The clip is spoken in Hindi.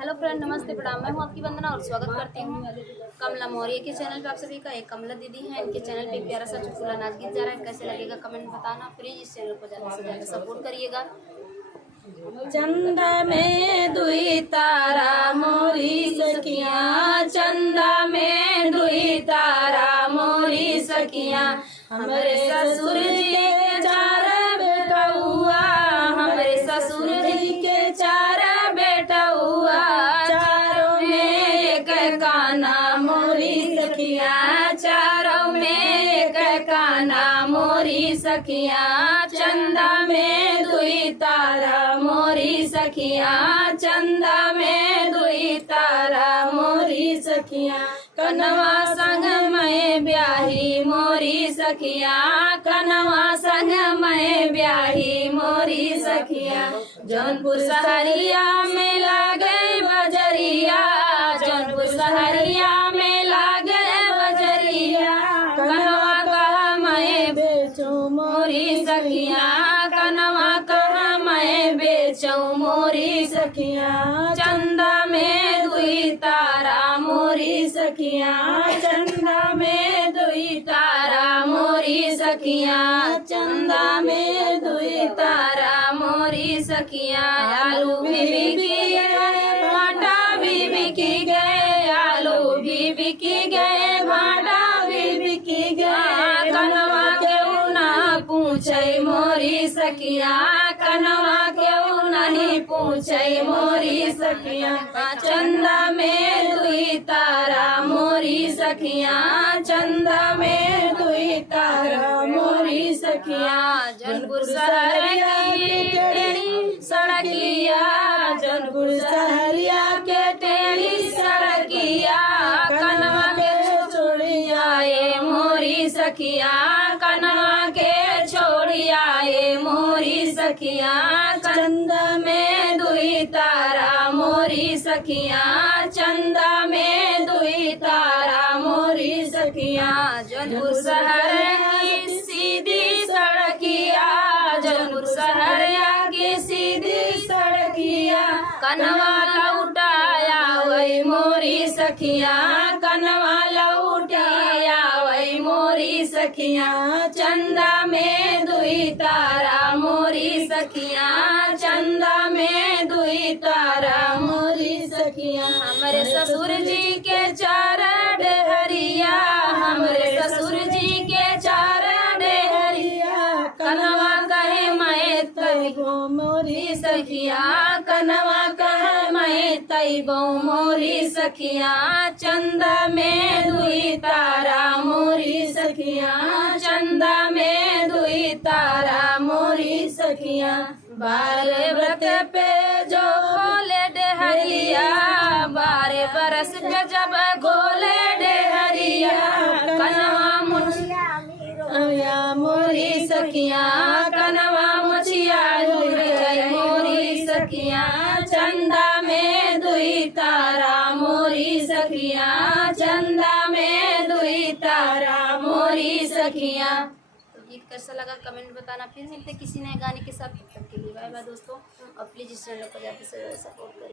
हेलो फ्रेंड, नमस्ते, प्रणाम। मैं हूँ आपकी वंदना और स्वागत करती हूँ कमला मौर्य के चैनल पे। आप सभी का एक कमला दीदी है, इनके चैनल पे प्यारा सा चुटकुला नाच गीत जा रहा है। कैसे लगेगा कमेंट बताना। प्लीज इस चैनल को ज़्यादा से ज़्यादा सपोर्ट करिएगा। चंदा में दुई तारा मोरी सखियाँ, चंदा में दुई तारा मोरी सखियाँ। हमरे ससुर जी के चार बेटा हुआ, हमरे ससुर जी के चार बेटा हुआ। चारों में एक काना मोरी सखियाँ, चारों में एक काना मोरी सखियाँ। चंदा में दुई तारा मोरी सखियाँ, चंदा में दुई तारा मोरी सखियाँ। कनवा संग मैं ब्याही मोरी सखियाँ, कनवा संग मैं ब्याही मोरी सखियाँ। जौनपुर सहरिया में लागे बजरिया, जौनपुर सहरिया में लागे बजरिया। कनवा कहा मैं बेचूं मोरी सखियाँ, कनवा कहा मैं बेचूं मोरी सखियाँ। चंदा में दुई तारा मोरी सखियाँ, चंदा में दुई तारा मोरी सखियाँ। चंदा में दुई तारा मोरी सखियाँ। आलू भी बिकी गए, भाटा भी बिकी गए, आलू भी बिकी गए, भाटा भी बिकी गए। कनवा क्यों ना पूछे मोरी सखियाँ, कनवा क्यों नहीं पूछे मोरी सखियाँ। चंदा में दुई तारा मोरी सखियाँ, चंदा में दुई तारा मोरी सखियाँ। जौनपुर सहरिया के टेढ़ी सड़किया, जौनपुर सहरिया के टेढ़ी सड़किया। कनवा के छोड़िया ये मोरी सखियाँ, कनवा के छोड़िया ये मोरी सखियाँ। चंदा में दुई तारा मोरी सखियाँ, चंदा में दुई तारा मोरी सखियाँ। जौनपुर शहर की सीधी सड़किया, जौनपुर शहर की सीधी सड़किया। कनवा लौटाया वही मोरी सखियाँ, कनवा लौटाया वही मोरी सखियाँ। चंदा में दुई तारा मोरी सखियाँ, चंदा में दुई तारा मोरी सखियाँ। हमरे ससुर जी के चार डेहरिया, हमरे ससुर जी के चार डेहरिया। कनवा कहे मैं तैबो मोरी सखियाँ, कनवा कहे मैं तैबो मोरी सखियाँ। चंदा में दुई तारा मोरी सखियाँ, चंदा में दुई तारा मोरी सखियाँ। बारह व्रत पे जो खोले डेहरिया, 12 बरस पे जब खोले डेहरिया। कनवा मुछिया मोरी सखियाँ, कनवा मुछिया मोरी सखियाँ। चंदा में दुई तारा मोरी सखियाँ, चंदा में दुई तारा मोरी सखियाँ। तो गीत कैसा लगा कमेंट बताना। फिर मिलते किसी नए गाने के साथ। तब तक के लिए बाय बाय दोस्तों, और प्लीज़ इस चैनल को ज़्यादा से ज़्यादा सपोर्ट करिए।